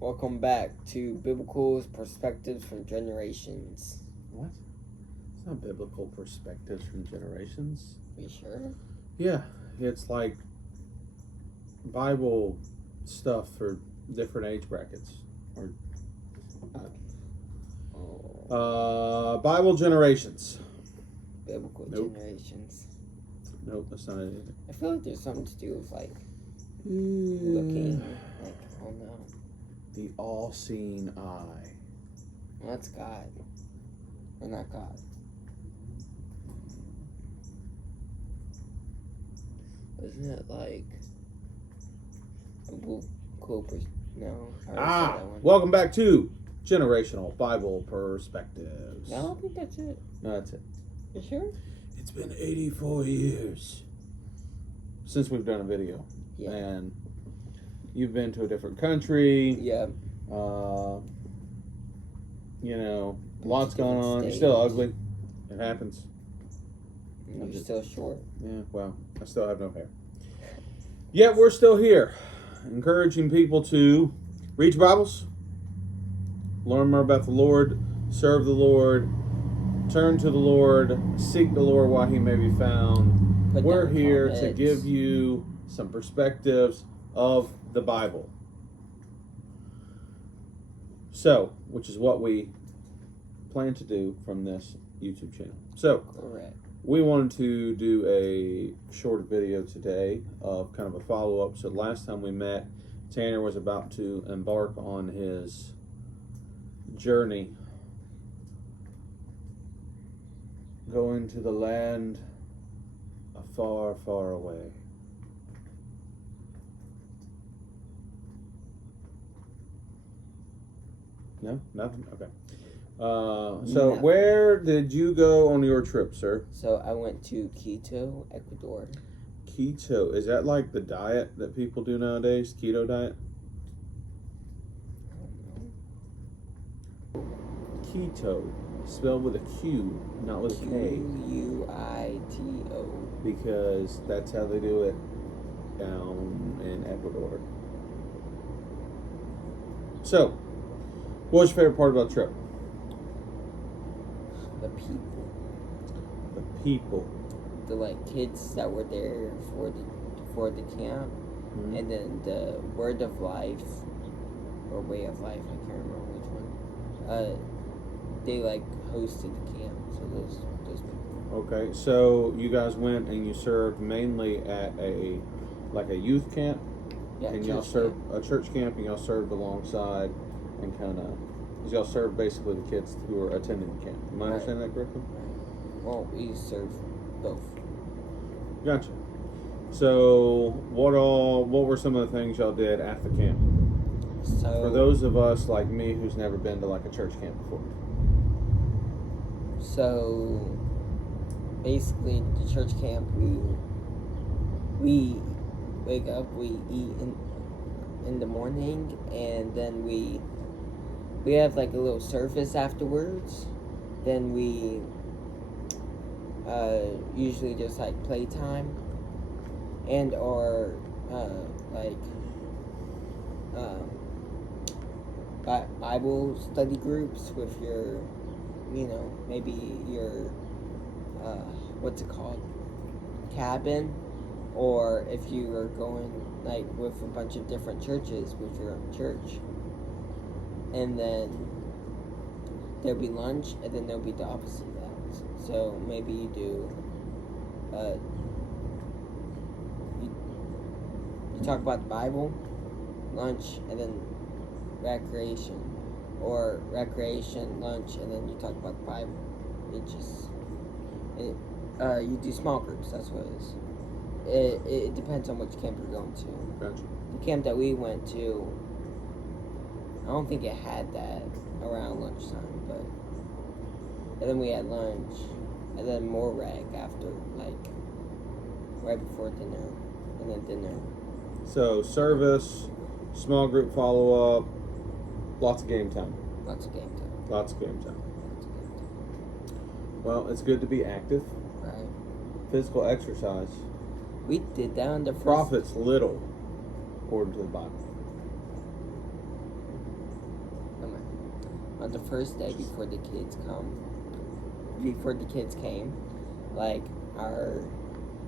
Welcome back to Biblical Perspectives from Generations. What? It's not biblical perspectives from generations. Are you sure? Yeah, it's like Bible stuff for different age brackets. Bible generations. Biblical Generations. Nope, that's not it. I feel like there's something to do with like looking, like, oh no. The all-seeing eye. Well, that's God. Or not God. Isn't it like no? Welcome back to Generational Bible Perspectives. No, I don't think that's it. No, that's it. You sure? It's been 84 years since we've done a video. Yeah. And you've been to a different country. Yeah. Lots going on. You're still ugly. It happens. You're still short. Yeah, well, I still have no hair. Yet we're still here, encouraging people to read your Bibles, learn more about the Lord, serve the Lord, turn to the Lord, seek the Lord while He may be found. We're here to give you some perspectives of the Bible. So, which is what we plan to do from this YouTube channel. So, correct. We wanted to do a short video today of kind of a follow-up. So last time we met, Tanner was about to embark on his journey going to the land far, far away. No? Nothing? Okay. So where did you go on your trip, sir? So I went to Quito, Ecuador. Keto, is that like the diet that people do nowadays? Keto diet? Keto, spelled with a Q, not with a K. Quito. Because that's how they do it down in Ecuador. So, what was your favorite part about the trip? The people. The people. The kids that were there for the camp, Mm-hmm. and then the word of life or way of life, I can't remember which one. They hosted the camp. So those people. Okay, so you guys went and you served mainly at a youth camp, Yeah, and y'all served a church camp, and y'all served alongside, and y'all served basically the kids who were attending the camp. Am I understanding that correctly? Right. Well, we served both. Gotcha. So, what were some of the things y'all did at the camp? So, for those of us like me who's never been to a church camp before. So, basically, the church camp, we wake up, we eat in the morning, and then we have a little service afterwards. Then we usually just playtime and or Bible study groups with your, maybe your what's it called, cabin, or if you are going with a bunch of different churches with your own church. And then there'll be lunch, and then there'll be the opposite of that. So maybe you do, you talk about the Bible, lunch, and then recreation. Or recreation, lunch, and then you talk about the Bible. You do small groups, that's what it is. It depends on which camp you're going to. Gotcha. The camp that we went to, I don't think it had that around lunchtime, but and then we had lunch, and then more rec after, right before dinner, and then dinner. So service, small group follow up, lots of game time. Lots of game time. Lots of game time. Well, it's good to be active. Right. Physical exercise. We did that on the first. Profits little, according to the Bible. on the first day before the kids came, like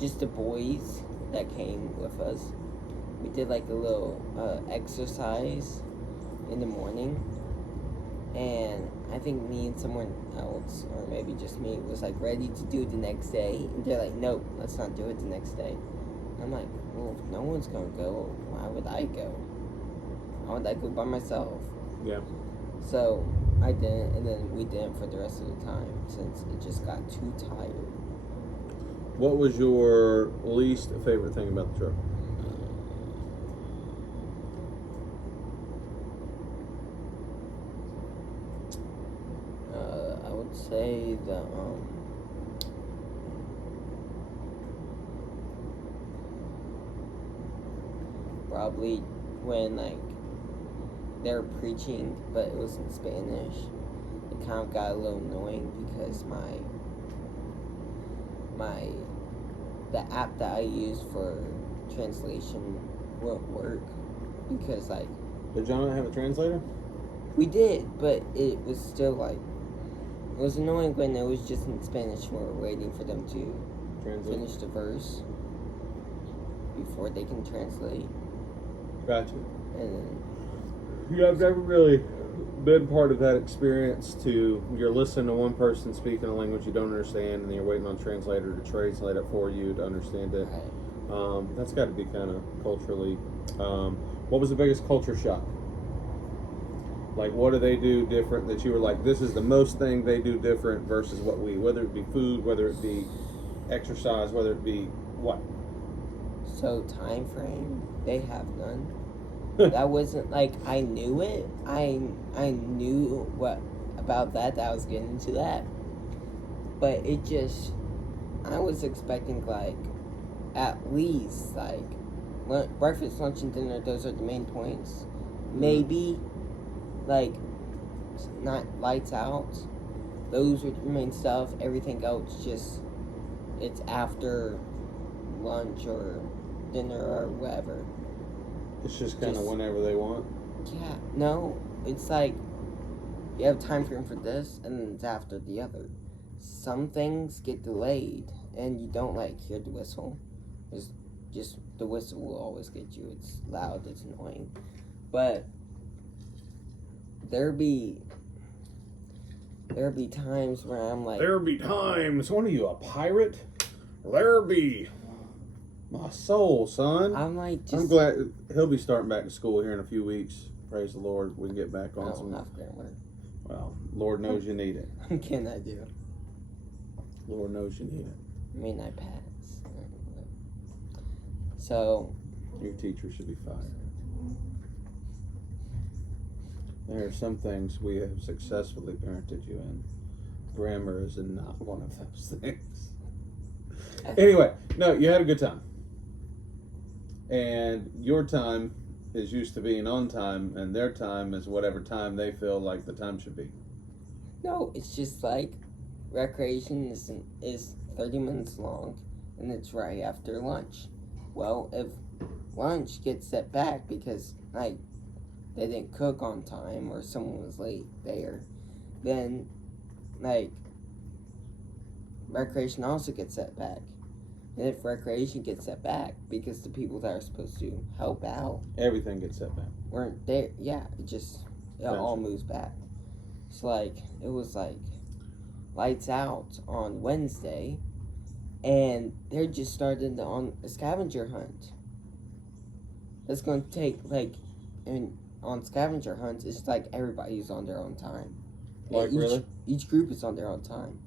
just the boys that came with us, we did like a little exercise in the morning, and I think me and someone else, or maybe just me, was like ready to do it the next day, and they're like, nope, let's not do it the next day. I'm like, well, if no one's gonna go, why would I go? Why would I go by myself? Yeah. So I didn't, and then we didn't for the rest of the time since it just got too tired. What was your least favorite thing about the trip? I would say the probably when like they were preaching, but it was in Spanish. It kind of got a little annoying because the app that I use for translation won't work because like Did y'all not have a translator? we did, but it was still like it was annoying when it was just in Spanish. We were waiting for them to Translate. finish the verse before they can translate. Gotcha. And then, Yeah, I've never really been part of that experience you're listening to one person speaking a language you don't understand, and then you're waiting on a translator to translate it for you to understand it. right. That's got to be kind of culturally. What was the biggest culture shock? Like, what do they do different that you were like, this is the most thing they do different versus whether it be food, whether it be exercise, whether it be what? So time frame, they have none. That wasn't like I knew it. I knew what about that I was getting into that. But it just I was expecting like at least like breakfast, lunch, and dinner. Those are the main points. Maybe like not lights out. Those are the main stuff. Everything else just it's after lunch or dinner or whatever. It's just kind of whenever they want. Yeah, no, it's like you have time frame for this, and then it's after the other. Some things get delayed, and you don't like hear the whistle. It's just the whistle will always get you. It's loud. It's annoying, but there be times where I'm like, There be times. What are you, a pirate? There be. My soul, son. I'm like, just, I'm glad he'll be starting back to school here in a few weeks. Praise the Lord. We can get back on I don't some. have grammar. Well, Lord knows you need it. What can I do? Lord knows you need it. I mean, I pass. So Your teacher should be fired. There are some things we have successfully parented you in. Grammar is not one of those things. Anyway, no, you had a good time. And your time is used to being on time, and their time is whatever time they feel like the time should be. no, it's just like recreation is 30 minutes long, and it's right after lunch. Well, if lunch gets set back because like they didn't cook on time or someone was late there, then like recreation also gets set back. And if recreation gets set back because the people that are supposed to help out Everything gets set back. weren't there, yeah, it all moves back. So like it was like lights out on Wednesday, and they're just started on a scavenger hunt. It's gonna take like, and on scavenger hunts, it's like everybody's on their own time. Like, really? Each group is on their own time.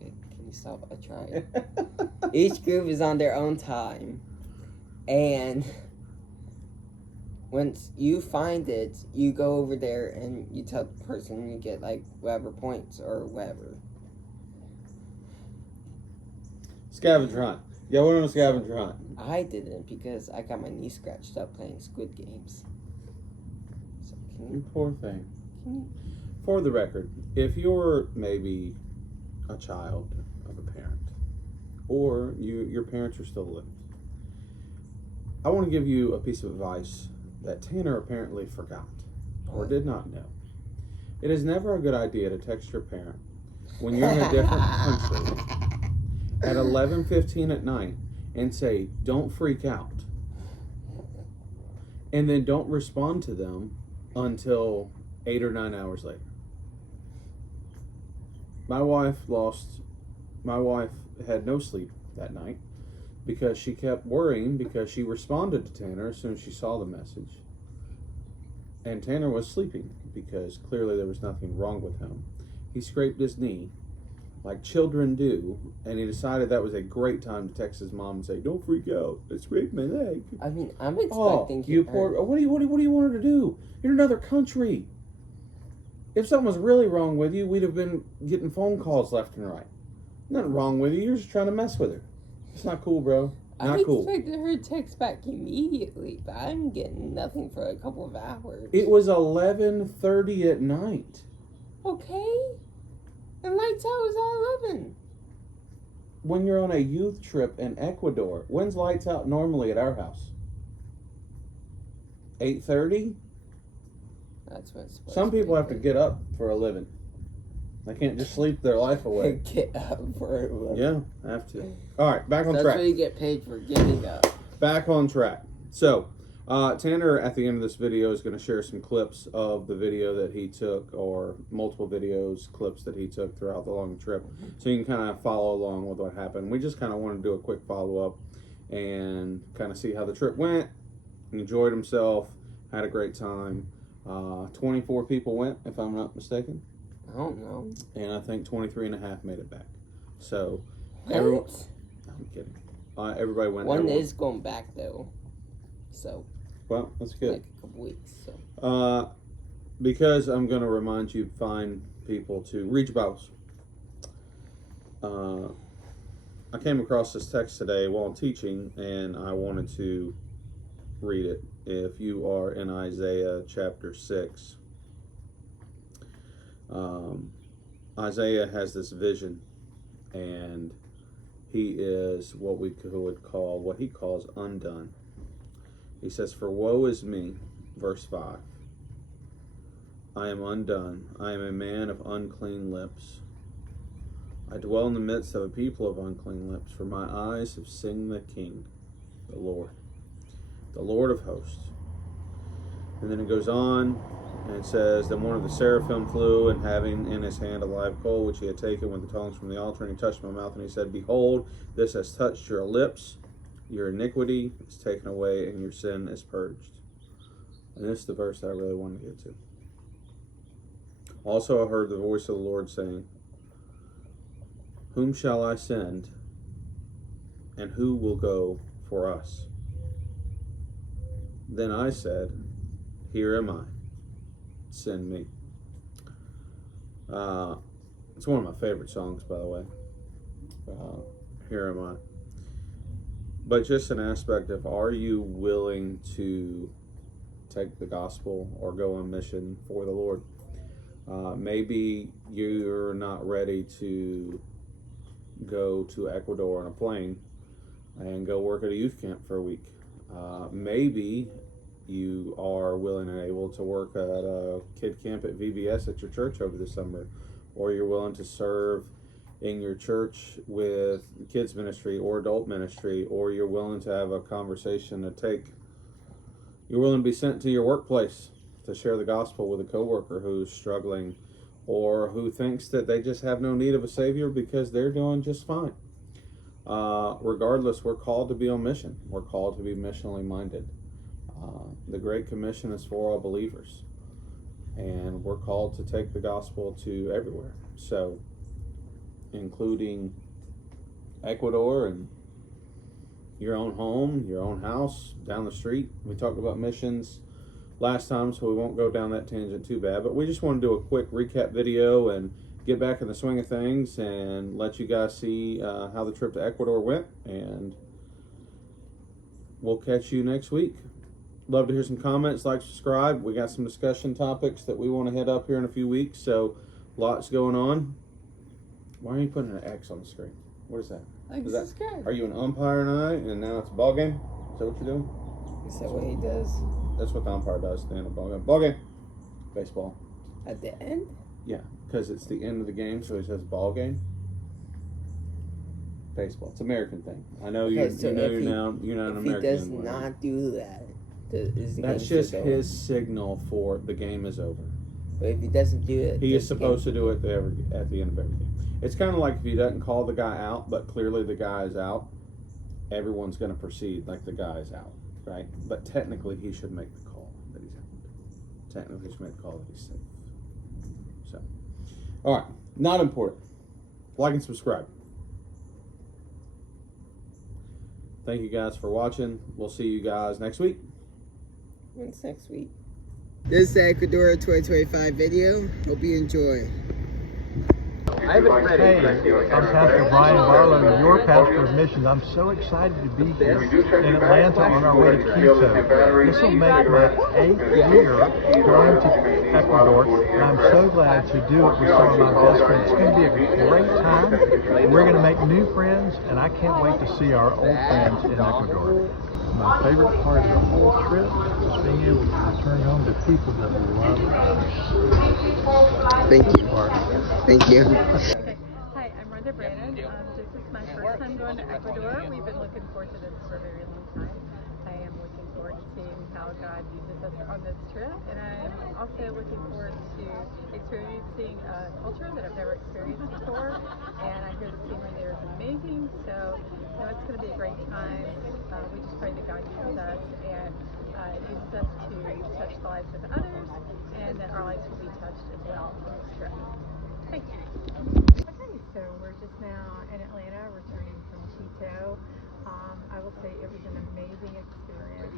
Okay, can you stop? I tried. Each group is on their own time, and once you find it, you go over there and you tell the person, you get like whatever points or whatever. Scavenger hunt. Yeah, we're on a scavenger hunt. I didn't because I got my knee scratched up playing Squid Games. So You poor thing. can you For the record, if you're maybe a child of a parent, or your parents are still living, I want to give you a piece of advice that Tanner apparently forgot or did not know. It is never a good idea to text your parent when you're in a different country at 11:15 at night and say, "Don't freak out," and then don't respond to them until 8 or 9 hours later. My wife had no sleep that night because she kept worrying because she responded to Tanner as soon as she saw the message. And Tanner was sleeping because clearly there was nothing wrong with him. He scraped his knee like children do, and he decided that was a great time to text his mom and say, "Don't freak out, I scraped my leg." I mean, I'm expecting you poor. What do you want her to do? You're in another country. If something was really wrong with you, we'd have been getting phone calls left and right. Nothing wrong with you. You're just trying to mess with her. It's not cool, bro. Not cool. I expected her to text back immediately, but I'm getting nothing for a couple of hours. It was 11:30 at night. Okay. And lights out was at 11. When you're on a youth trip in Ecuador, when's lights out normally at our house? 8:30? That's what it's supposed Some to people be. have to get up for a living. They can't just sleep their life away. Get up for a living. Yeah, have to. All right, back on That's track. what you get paid for getting up. Back on track. So, Tanner, at the end of this video, is going to share some clips of the video that he took, or multiple clips that he took throughout the long trip. So you can kind of follow along with what happened. We just kind of want to do a quick follow-up and kind of see how the trip went. Enjoyed himself, had a great time. 24 people went, if I'm not mistaken. I don't know. And I think 23 and a half made it back. So, What? everyone... I'm kidding. Everybody went. One is going back, though. So... Well, that's good. Like a couple weeks, so... Because I'm going to remind you, find people to read your Bibles. I came across this text today while I'm teaching, and I wanted to read it. If you are in Isaiah chapter 6, Isaiah has this vision, and he is what he calls undone. He says, "For woe is me," verse 5. "I am undone. I am a man of unclean lips. I dwell in the midst of a people of unclean lips, for my eyes have seen the King, the Lord of hosts." And then it goes on, and it says, "Then one of the seraphim flew, and having in his hand a live coal, which he had taken with the tongs from the altar, and he touched my mouth, and he said, Behold, this has touched your lips. Your iniquity is taken away, and your sin is purged." And this is the verse that I really wanted to get to. "Also I heard the voice of the Lord saying, Whom shall I send, and who will go for us? Then I said, Here am I, send me." It's one of my favorite songs, by the way. Here am I. But just an aspect of, are you willing to take the gospel or go on mission for the Lord? Maybe you're not ready to go to Ecuador on a plane and go work at a youth camp for a week. Maybe you are willing and able to work at a kid camp at VBS at your church over the summer, or you're willing to serve in your church with kids ministry or adult ministry, or you're willing to have a conversation you're willing to be sent to your workplace to share the gospel with a coworker who's struggling, or who thinks that they just have no need of a Savior because they're doing just fine. Regardless, we're called to be on mission. We're called to be missionally minded. The Great Commission is for all believers, and we're called to take the gospel to everywhere. So, including Ecuador and your own home, your own house, down the street. We talked about missions last time, so we won't go down that tangent too bad, but we just want to do a quick recap video and get back in the swing of things and let you guys see how the trip to Ecuador went, and we'll catch you next week. Love to hear some comments, like, subscribe. We got some discussion topics that we want to hit up here in a few weeks, so lots going on. Why are you putting an X on the screen? What is that? Subscribe. Are you an umpire tonight and now it's a ball game? Is that what you're doing? Is that what he does? That's what the umpire does at the end of ball game. Ball game. Baseball. At the end? Yeah, because it's the end of the game, so he says ball game. Baseball. It's an American thing. I know Okay, so you're if not an he American. does not do that, is the That's game just still his over? signal for the game is over. But if he doesn't do it, He is does the supposed to game- do it at the end of every game. It's kind of like if he doesn't call the guy out, but clearly the guy is out, everyone's going to proceed like the guy is out, right? But technically, he should make the call that he's out. Technically, he should make the call that he's safe. So, all right, not important. Like and subscribe. Thank you guys for watching. We'll see you guys next week. When's next week? This is the Ecuador 2025 video. Hope you enjoy. Hey, I'm Pastor Brian Barlow, your pastor of missions. I'm so excited to be here in Atlanta on our way to Quito. This will make my 8th year going to Ecuador, and I'm so glad to do it with some of my best friends. It's going to be a great time. We're going to make new friends, and I can't wait to see our old friends in Ecuador. My favorite part of the whole trip is being able to return home to people that love us. Thank you. Thank you. Okay. Hi, I'm Rhonda Brannon. This is my first time going to Ecuador. We've been looking forward to this for a very long time. I am looking forward to seeing how God uses us on this trip, and I'm also looking forward to experiencing a culture that I've never experienced before. And I hear the scenery there is amazing, so it's going to be a great time. We just pray that God uses us and uses us to touch the lives of others, and that our lives will be touched as well on this trip. Thank you. Okay, so we're just now in Atlanta, returning from Quito. I will say it was an amazing experience.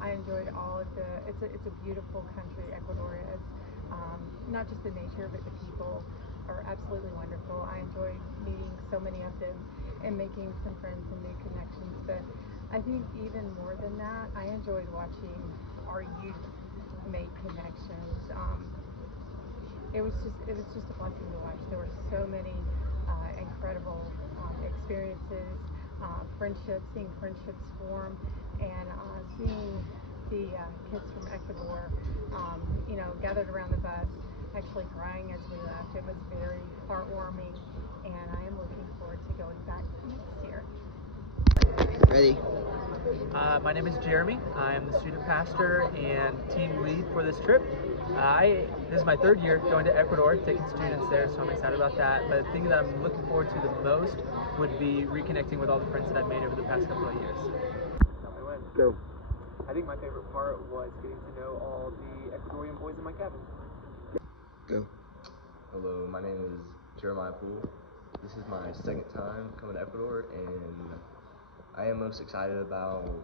I enjoyed all of it's a beautiful country, Ecuador is. Not just the nature, but the people are absolutely wonderful. I enjoyed meeting so many of them and making some friends and new connections. But I think even more than that, I enjoyed watching our youth make connections. It was just a blessing to watch. There were so many incredible experiences, seeing friendships form, and seeing the kids from Ecuador, gathered around the bus, actually crying as we left. It was very heartwarming, and I am looking forward to going back next year. Ready? My name is Jeremy. I'm the student pastor and team lead for this trip. This is my 3rd year going to Ecuador, taking students there, so I'm excited about that. But the thing that I'm looking forward to the most would be reconnecting with all the friends that I've made over the past couple of years. Go. I think my favorite part was getting to know all the Ecuadorian boys in my cabin. Go. Hello, my name is Jeremiah Poole. This is my 2nd time coming to Ecuador, and I am most excited about, what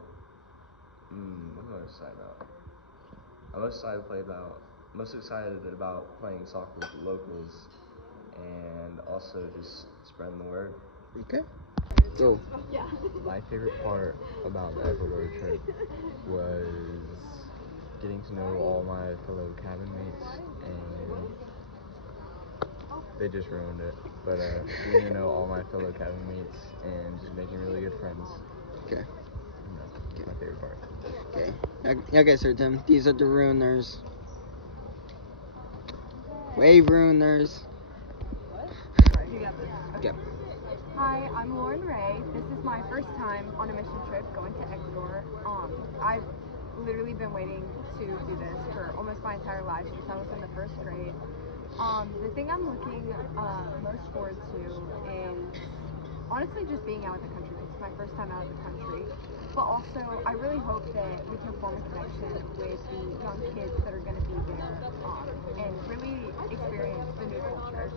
am I most excited about? I'm most excited about playing soccer with the locals, and also just spreading the word. Okay. Go. My favorite part about the Ecuador trip was getting to know all my fellow cabin mates, and they just ruined it. But getting to know all my fellow cabin mates and just making really good friends. Okay. That's my favorite part. Okay. I guess them. These are the ruiners. Wave ruiners. Okay. Hi, I'm Lauren Ray. This is my first time on a mission trip going to Ecuador. I've literally been waiting to do this for almost my entire life since I was in the 1st grade. The thing I'm looking most forward to is honestly just being out of the country. It's my first time out of the country. But also, I really hope that we can form a connection with the young kids that are going to be there and really experience the new culture.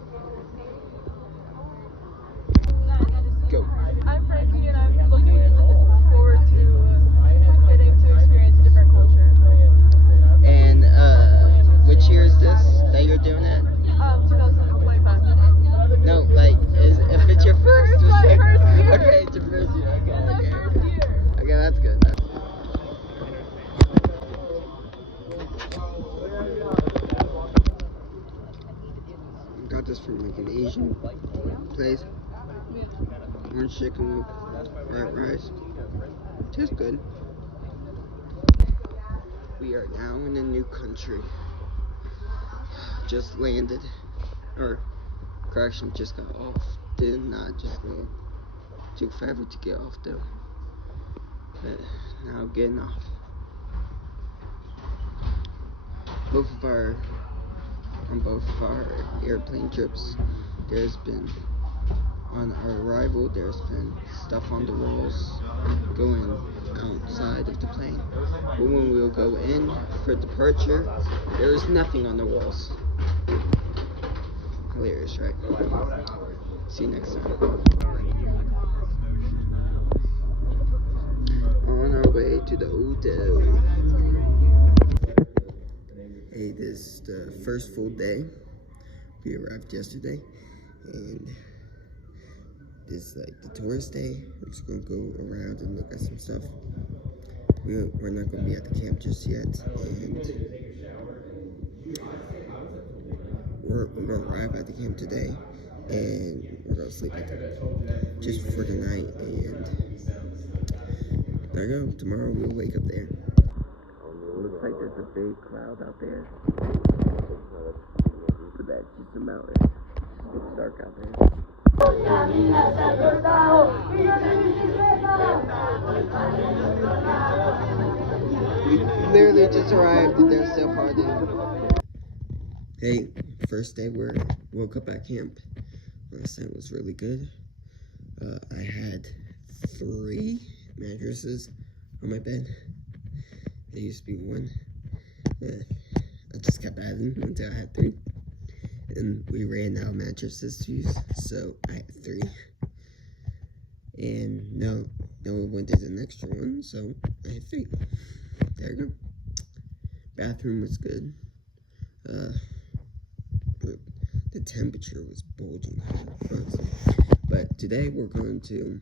Go. I'm Frankie, and I'm looking forward to getting to experience a different culture. And which year is this that you're doing it? 2025. No, like if it's your first It's or my second. first year. Okay, it's your first year. Okay. First year. Okay, that's good. Got this from like an Asian place. Orange chicken with white rice. Tastes good. We are now in a new country. just landed, or correction, just got off. Did not just land. Took forever to get off though. But now getting off. On both of our airplane trips, there's been, on our arrival, there's been stuff on the walls going outside of the plane. But when we'll go in for departure, there is nothing on the walls. Hilarious, right? See you next time. On our way to the hotel. Hey, this is the first full day. We arrived yesterday, and this is like the tourist day. We're just gonna go around and look at some stuff. We're not gonna be at the camp just yet, and we're gonna arrive at the camp today, and we're gonna sleep at just for the night, and there you go. Tomorrow we'll wake up there. Looks like there's a big cloud out there. But that's just a mountain. It's dark out there. We literally just arrived and they're still partying. Hey, first day we woke up at camp. Last night was really good. I had 3 mattresses on my bed. There used to be 1. I just kept adding until I had 3. And we ran out of mattresses to use, so I had 3. And no one wanted an extra one, so I had 3. There you go. Bathroom was good. The temperature was bulging hot. But today we're going to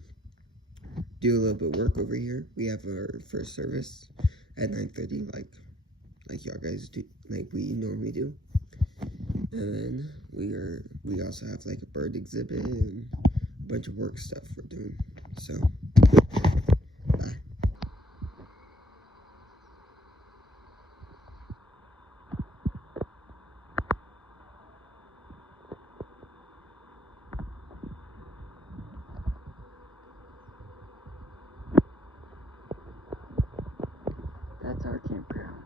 do a little bit of work over here. We have our first service at 9:30, like y'all guys do, like we normally do. And then we also have like a bird exhibit and a bunch of work stuff we're doing. So, bye. That's our campground.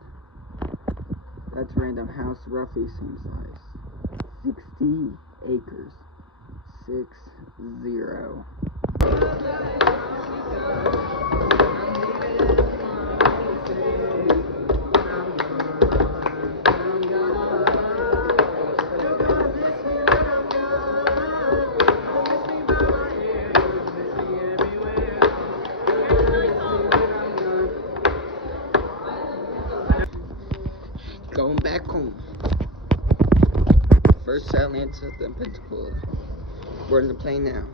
That's Random House, roughly same size. 60 acres. 60. Going back home. First to Atlanta, then Pensacola. We're in the plane now.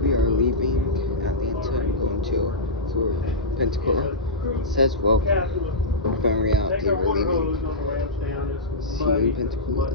We are leaving Atlanta and going to Pensacola. It says welcome, but in reality we're leaving. See you in Pensacola.